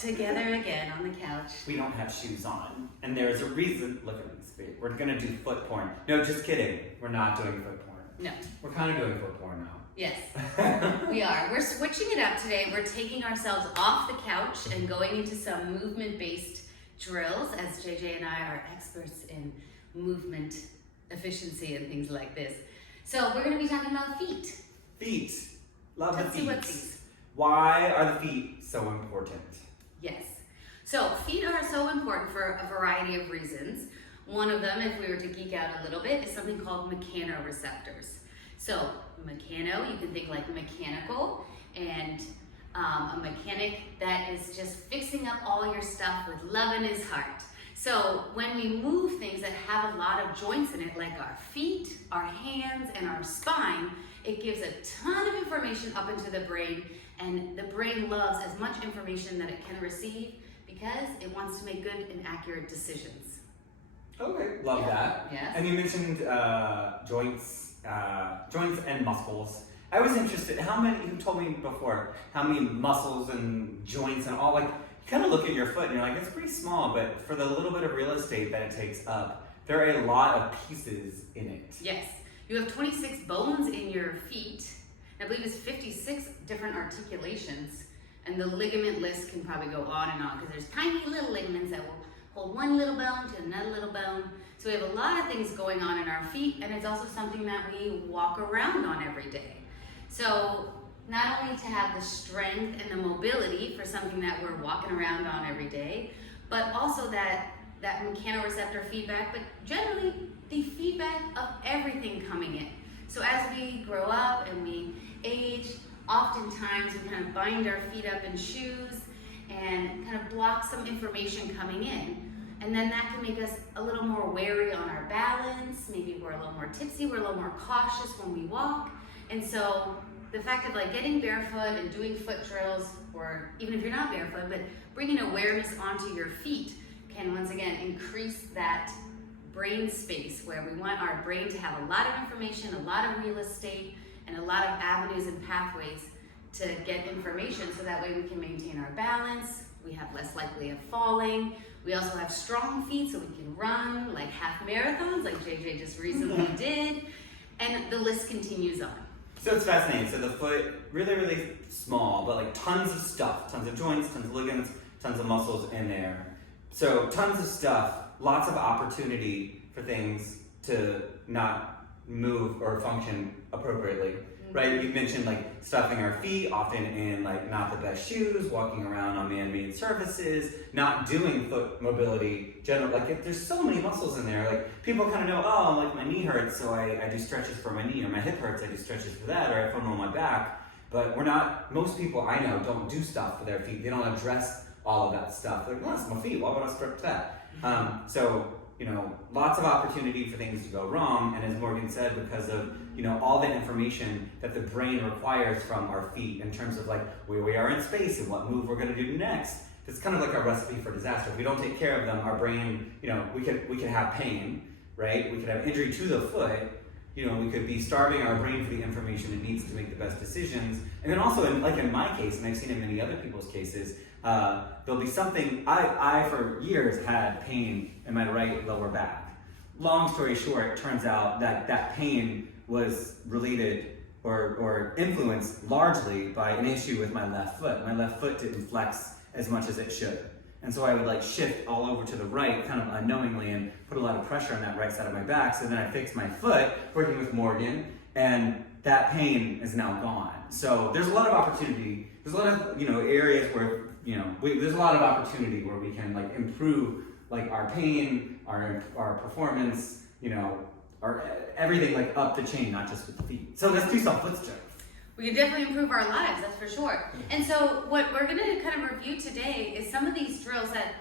Together again on the couch. We don't have shoes on. And there's a reason. Look at this feet. We're gonna do foot porn. No, just kidding. We're not doing foot porn. No. We're kind of doing foot porn now. Yes, we are. We're switching it up today. We're taking ourselves off the couch and going into some movement-based drills, as JJ and I are experts in movement efficiency and things like this. So we're going to be talking about feet. Feet. Love the Let's feet. see what feet. Why are the feet so important? Yes. So feet are so important for a variety of reasons. One of them, if we were to geek out a little bit, is something called mechanoreceptors. So mechano, you can think like mechanical, and a mechanic that is just fixing up all your stuff with love in his heart. So when we move things that have a lot of joints in it, like our feet, our hands, and our spine, it gives a ton of information up into the brain, and the brain loves as much information that it can receive because it wants to make good and accurate decisions. Okay, love that. Yes. And you mentioned joints and muscles. I was interested, you told me before, how many muscles and joints and all, like, you kind of look at your foot and you're like, it's pretty small, but for the little bit of real estate that it takes up, there are a lot of pieces in it. Yes. You have 26 bones in your feet. I believe it's 56 different articulations, and the ligament list can probably go on and on because there's tiny little ligaments that will hold one little bone to another little bone. So we have a lot of things going on in our feet, and it's also something that we walk around on every day. So not only to have the strength and the mobility for something that we're walking around on every day, but also that mechanoreceptor feedback, but generally the feedback of everything coming in. So as we grow up and we age, oftentimes we kind of bind our feet up in shoes and kind of block some information coming in. And then that can make us a little more wary on our balance. Maybe we're a little more tipsy, we're a little more cautious when we walk. And so the fact of like getting barefoot and doing foot drills, or even if you're not barefoot, but bringing awareness onto your feet can once again increase that brain space where we want our brain to have a lot of information, a lot of real estate, and a lot of avenues and pathways to get information so that way we can maintain our balance, we have less likely of falling. We also have strong feet so we can run like half marathons like JJ just recently did, and the list continues on. So it's fascinating. So the foot, really, really small, but like tons of stuff, tons of joints, tons of ligaments, tons of muscles in there. So tons of stuff, lots of opportunity for things to not move or function appropriately. Right, you mentioned like stuffing our feet, often in like not the best shoes, walking around on man-made surfaces, not doing foot mobility. General, like there's so many muscles in there. Like people kind of know, oh, like my knee hurts, so I do stretches for my knee, or my hip hurts, I do stretches for that, or I foam on my back. But we're not. Most people I know don't do stuff for their feet. They don't address all of that stuff. They're like, well, it's my feet. Why would I stretch that? So you know, lots of opportunity for things to go wrong, and as Morgan said, because of, you know, all the information that the brain requires from our feet in terms of like where we are in space and what move we're going to do next. It's kind of like a recipe for disaster. If we don't take care of them, our brain, you know, we could have pain, right? We could have injury to the foot. You know, we could be starving our brain for the information it needs to make the best decisions. And then also, in my case, and I've seen in many other people's cases, there'll be something, I for years had pain in my right lower back. Long story short, it turns out that pain was related or influenced largely by an issue with my left foot. My left foot didn't flex as much as it should. And so I would like shift all over to the right kind of unknowingly and put a lot of pressure on that right side of my back. So then I fixed my foot working with Morgan, and that pain is now gone. So there's a lot of opportunity. There's a lot of, you know, areas where, you know, there's a lot of opportunity where we can like improve like our pain, our performance, you know, our everything like up the chain, not just with the feet. So let's do some foot stretch. We can definitely improve our lives, that's for sure. And so what we're gonna kind of review today is some of these drills that,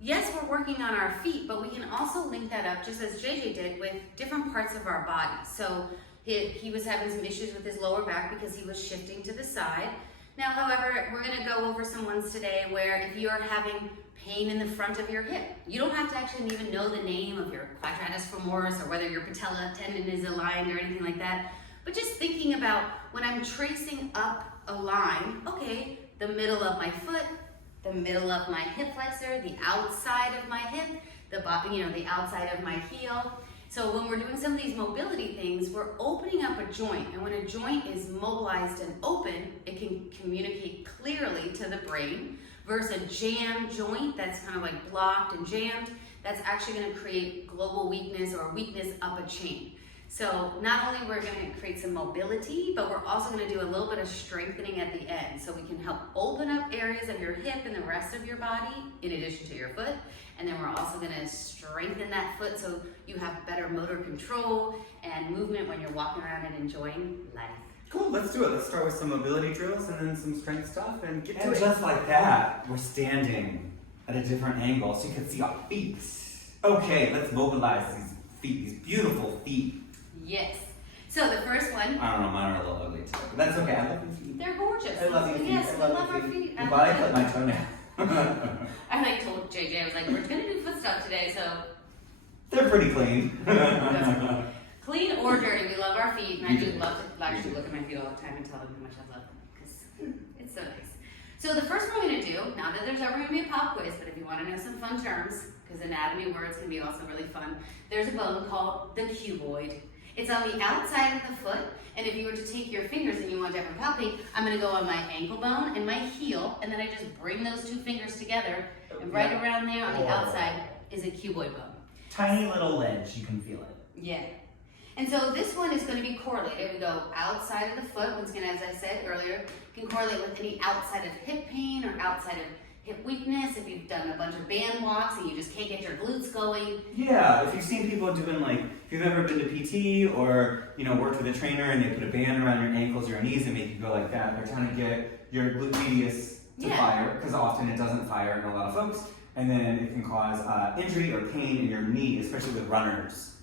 yes, we're working on our feet, but we can also link that up, just as JJ did, with different parts of our body. So he was having some issues with his lower back because he was shifting to the side. Now, however, we're gonna go over some ones today where if you're having pain in the front of your hip, you don't have to actually even know the name of your quadratus femoris or whether your patella tendon is aligned or anything like that. But just thinking about when I'm tracing up a line, okay, the middle of my foot, the middle of my hip flexor, the outside of my hip, the outside of my heel. So when we're doing some of these mobility things, we're opening up a joint, and when a joint is mobilized and open, it can communicate clearly to the brain, versus a jammed joint that's kind of like blocked and jammed, that's actually going to create global weakness or weakness up a chain. So not only we're going to create some mobility, but we're also going to do a little bit of strengthening at the end. So we can help open up areas of your hip and the rest of your body in addition to your foot. And then we're also going to strengthen that foot so you have better motor control and movement when you're walking around and enjoying life. Cool, let's do it. Let's start with some mobility drills and then some strength stuff and get to And it. just like that, we're standing at a different angle so you can see our feet. Okay, let's mobilize these feet, these beautiful feet. Yes. So the first one, I don't know, mine are a little ugly too, but that's okay. I love your feet. they're gorgeous. I love your feet. Yes, I we love love your our feet. feet. I'm glad I clipped my toenail. I like told JJ, I was like, we're gonna do foot stuff today, so They're pretty clean. clean or dirty, we love our feet, and I do love to actually look at my feet all the time and tell them how much I love them, because it's so nice. So the first one we're gonna do, not that there's ever gonna be a pop quiz, but if you wanna know some fun terms, because anatomy words can be also really fun, there's a bone called the cuboid. It's on the outside of the foot, and if you were to take your fingers and you want to palpate, I'm gonna go on my ankle bone and my heel, and then I just bring those two fingers together, and right around there on the outside is a cuboid bone. Tiny little ledge, you can feel it. Yeah. And so this one is going to be correlated. We go outside of the foot, once again, as I said earlier, can correlate with any outside of hip pain or outside of hip weakness. If you've done a bunch of band walks and you just can't get your glutes going. Yeah, if you've seen people doing like, if you've ever been to PT or, worked with a trainer and they put a band around your ankles or your knees and make you go like that, they're trying to get your glute medius to fire, because often it doesn't fire in a lot of folks, and then it can cause injury or pain in your knee, especially with runners.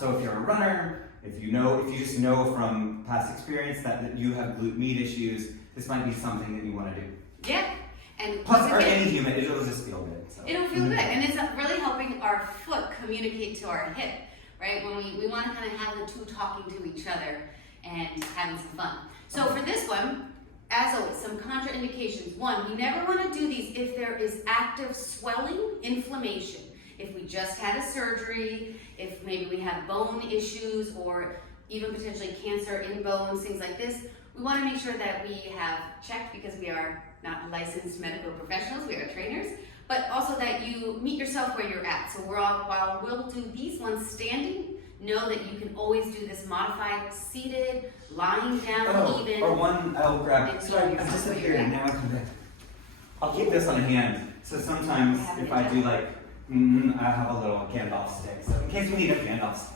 So if you're a runner, if you just know from past experience that you have glute med issues, this might be something that you want to do. Yeah. And Plus, or any human, it'll just feel good. So. It'll feel good, and it's really helping our foot communicate to our hip, right? When we want to kind of have the two talking to each other and having some fun. So for this one, as always, some contraindications. One, we never want to do these if there is active swelling, inflammation. If we just had a surgery, if maybe we have bone issues or even potentially cancer in bones, things like this, we want to make sure that we have checked, because we are not licensed medical professionals, we are trainers, but also that you meet yourself where you're at. So while we'll do these ones standing, know that you can always do this modified seated, lying down even. Or one, I'll grab, And sorry, feel I'm yourself where disappearing, you're at. now I come back. I'll keep this on a hand, so sometimes I have if it I down. do like, I have a little Gandalf stick, so in case we need a Gandalf stick.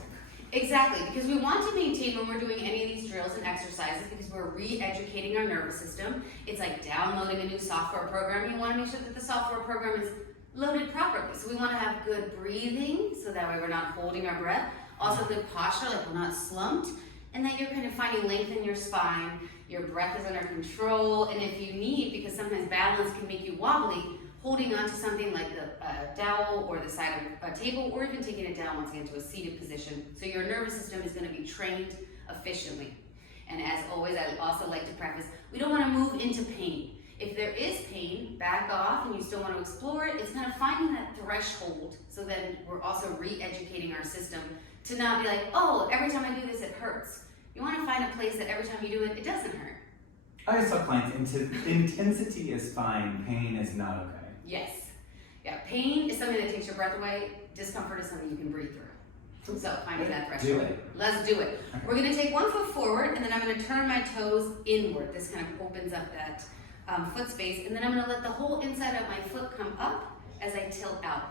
Exactly, because we want to maintain when we're doing any of these drills and exercises, because we're re-educating our nervous system. It's like downloading a new software program. You want to make sure that the software program is loaded properly. So we want to have good breathing, so that way we're not holding our breath. Also good posture, like we're not slumped. And that you're kind of finding length in your spine. Your breath is under control. And if you need, because sometimes balance can make you wobbly, holding onto something like the dowel or the side of a table, or even taking it down once again to a seated position. So your nervous system is going to be trained efficiently. And as always, I also like to preface, we don't want to move into pain. If there is pain, back off, and you still want to explore it. It's kind of finding that threshold, so then we're also re-educating our system to not be like, oh, every time I do this, it hurts. You want to find a place that every time you do it, it doesn't hurt. I always tell clients, intensity is fine, pain is not okay. Yes. Yeah, pain is something that takes your breath away. Discomfort is something you can breathe through. So finding that threshold. Do it. Let's do it. We're going to take one foot forward, and then I'm going to turn my toes inward. This kind of opens up that foot space, and then I'm going to let the whole inside of my foot come up as I tilt out.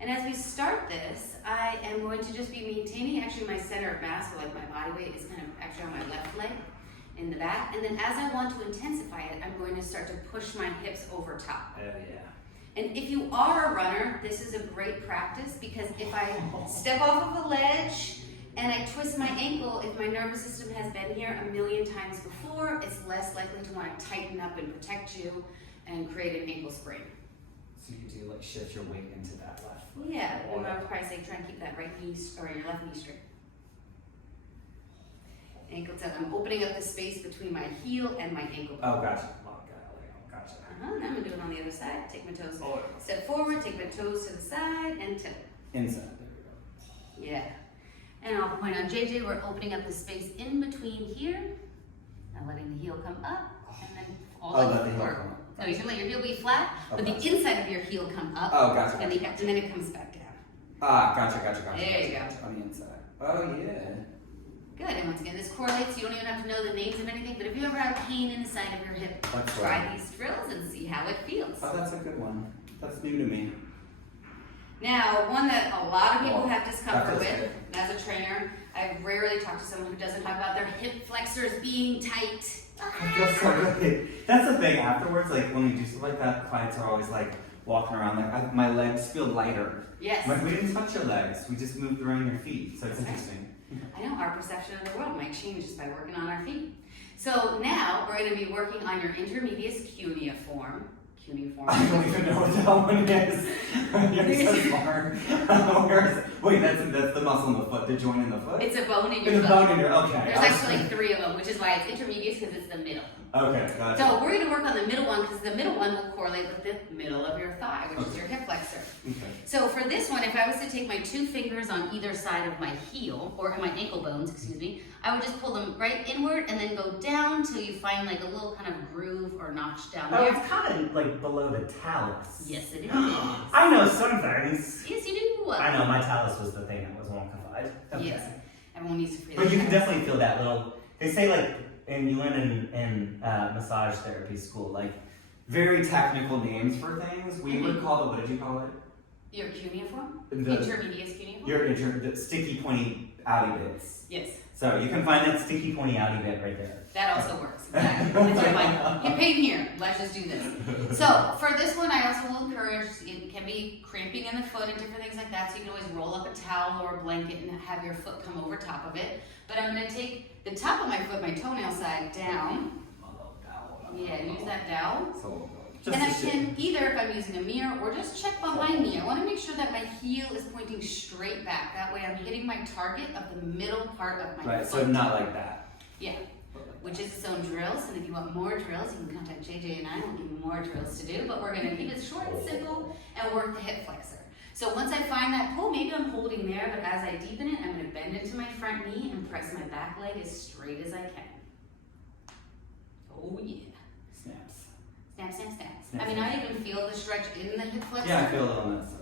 And as we start this, I am going to just be maintaining actually my center of mass, so like my body weight is kind of actually on my left leg in the back. And then as I want to intensify it, I'm going to start to push my hips over top. Yeah. And if you are a runner, this is a great practice, because if I step off of a ledge and I twist my ankle, if my nervous system has been here a million times before, it's less likely to want to tighten up and protect you and create an ankle sprain. So you do like shift your weight into that left foot. Yeah, and I would probably say try and keep that right knee or your left knee straight. Ankle tuck. I'm opening up the space between my heel and my ankle bone. Oh, gotcha. Oh, gotcha. Now I'm gonna do it on the other side. Take my toes, Oh. step forward, take my toes to the side, and tilt. Inside. There we go. Yeah. And I'll point on JJ, we're opening up the space in between here. Now letting the heel come up, and then all Oh, the let the heel forward. come up. No, you can let your heel be flat, but the Okay. inside of your heel come up, Oh, gotcha. and then it comes back down. Ah, gotcha. There you go. On the inside. Oh, yeah. Good, and once again, this correlates, you don't even have to know the names of anything, but if you ever have pain in the side of your hip, That's try right. these drills and see how it feels. Oh, that's a good one. That's new to me. Now, one that a lot of people Oh, have discomfort that feels with, as a trainer, I rarely talk to someone who doesn't talk about their hip flexors being tight. I feel so good. That's the thing. Afterwards, like when we do stuff like that, clients are always like walking around like my legs feel lighter. Yes. Like we didn't touch your legs. We just moved around your feet. So it's That's right. interesting. I know our perception of the world might change just by working on our feet. So now we're going to be working on your intermedius cuneiform. Cuneiform. I don't even know what that one is. You're so smart. Wait, that's the muscle in the foot, the joint in the foot? It's a bone in your It's a foot. bone in your, okay. There's actually 3 of them, which is why it's intermedius because it's the middle. Okay, gotcha. So we're going to work on the middle one because the middle one will correlate with the middle of your thigh, which is your hip flexor. Okay. So for this one, if I was to take my 2 fingers on either side of my heel, or my ankle bones, excuse me, I would just pull them right inward and then go down till you find like a little kind of groove or notch down Oh, there. it's kind of like below the talus. Yes, it is. I know some things. Yes, you do. I know my talus was the thing that was wonkified. Okay. Yes. Everyone needs to feel But you that. can definitely feel that little. They say like, and you learn in massage therapy school, like Very technical names for things. We would call it, what did you call it? Your cuneiform? The- Intermedius cuneiform? The sticky pointy outy bits. Yes. So you can find that sticky pointy outy bit right there. That also works. Exactly. It's your mind. You paid here. Let's just do this. So for this one, I also will encourage, it can be cramping in the foot and different things like that. So you can always roll up a towel or a blanket and have your foot come over top of it. But I'm going to take the top of my foot, my toenail side, down. Yeah, use that dowel. So And I just a can either, if I'm using a mirror, or just check behind me. I want to make sure that my heel is pointing straight back. That way I'm hitting my target of the middle part of my right, foot. so not like that. Yeah, which is its own drills. And if you want more drills, you can contact JJ and I. We'll give you more drills to do. But we're going to keep it short and simple and work the hip flexor. So once I find that pull, maybe I'm holding there, but as I deepen it, I'm going to bend into my front knee and press my back leg as straight as I can. Oh yeah. Snaps. Snap, snap, snap. Snap, I mean, snap. I even feel the stretch in the hip flexor. Yeah, I feel a little nuts.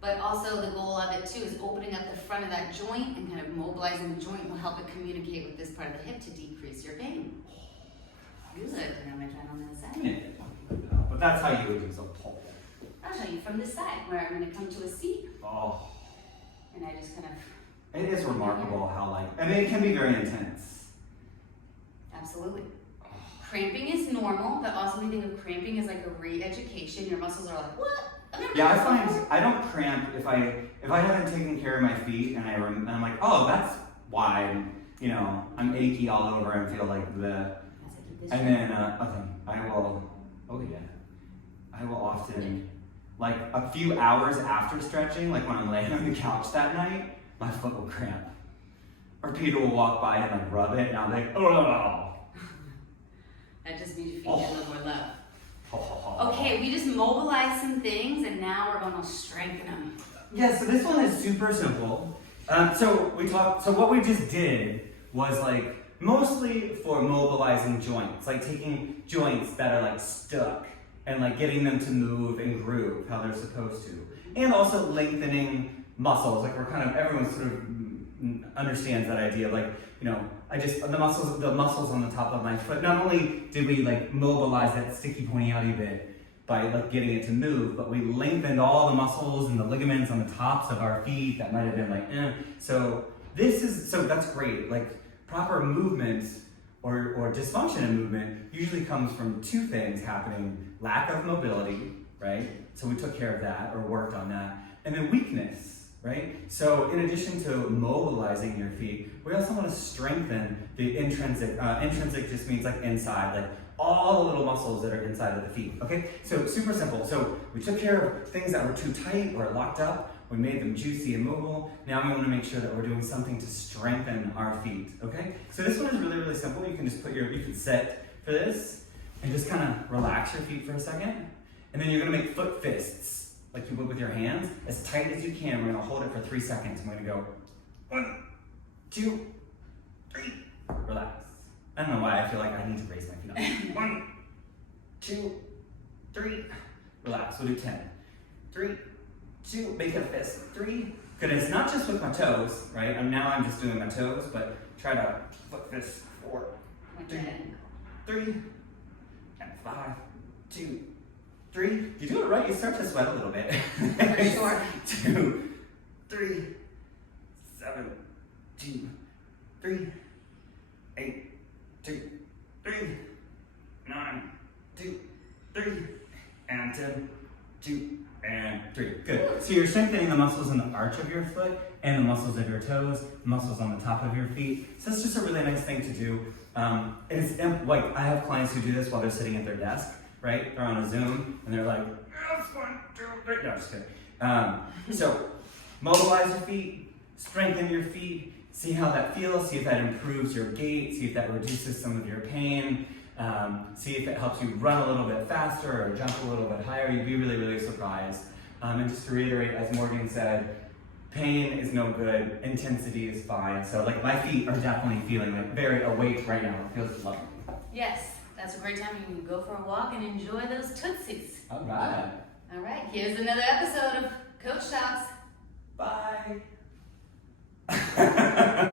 But also the goal of it too is opening up the front of that joint and kind of mobilizing the joint will help it communicate with this part of the hip to decrease your pain. Good. And I'm gonna try it on the other side. But that's how you would use a pole. I'll show you from this side where I'm gonna come to a seat Oh. and I just kind of, It is remarkable how I mean, it can be very intense. absolutely. Cramping is normal, but also when you think of cramping as like a re-education, your muscles are like, what? Yeah, I find I don't cramp if I haven't taken care of my feet and and I'm like, oh, that's why I'm achy all over and feel like the. And then I will often, like a few hours after stretching, like when I'm laying on the couch that night, my foot will cramp. Or Peter will walk by and like rub it, and I'm like, oh. That just means your feet get a little more love. Oh. Okay, we just mobilized some things and now we're gonna strengthen them. Yeah, so this one is super simple. So what we just did was like mostly for mobilizing joints, like taking joints that are like stuck and like getting them to move and groove how they're supposed to. And also lengthening muscles, like everyone sort of understands that idea of like, the muscles on the top of my foot. Not only did we like mobilize that sticky pointy outy bit by like getting it to move, but we lengthened all the muscles and the ligaments on the tops of our feet that might have been like, So that's great. Like proper movement or dysfunction in movement usually comes from 2 things happening: lack of mobility, right? So we took care of that or worked on that, and then weakness. Right? So in addition to mobilizing your feet, we also want to strengthen the intrinsic. Intrinsic just means like inside, like all the little muscles that are inside of the feet. Okay? So super simple. So we took care of things that were too tight or locked up. We made them juicy and mobile. Now we want to make sure that we're doing something to strengthen our feet. Okay? So this one is really, really simple. You can just you can sit for this. And just kind of relax your feet for a second. And then you're gonna make foot fists, like you would with your hands, as tight as you can. We're gonna hold it for 3 seconds. I'm gonna go 1, 2, 3. Relax. I don't know why I feel like I need to raise my feet up. 1, 2, 3. Relax. We'll do 10. 3, 2. Make a fist. 3. Good. It's not just with my toes, right? Now I'm just doing my toes, but try to foot fist. 4, 3, and 5, 2, 3. If you do it right, you start to sweat a little bit. For sure. 2, 3, 7, 2, 3, 8, 2, 3, 9, 2, 3, and 10, 2, and 3. Good. So you're strengthening the muscles in the arch of your foot and the muscles of your toes, the muscles on the top of your feet. So it's just a really nice thing to do. Like I have clients who do this while they're sitting at their desk, right? They're on a Zoom and they're like, yes, 1, 2, 3. No, just kidding. So mobilize your feet, strengthen your feet, see how that feels, see if that improves your gait, see if that reduces some of your pain, see if it helps you run a little bit faster or jump a little bit higher. You'd be really, really surprised. And just to reiterate, as Morgan said, pain is no good, intensity is fine. So like my feet are definitely feeling like very awake right now. It feels lovely. Yes, that's a great time. You can go for a walk and enjoy those Tootsies. All right. All right, here's another episode of Coach Talks. Bye.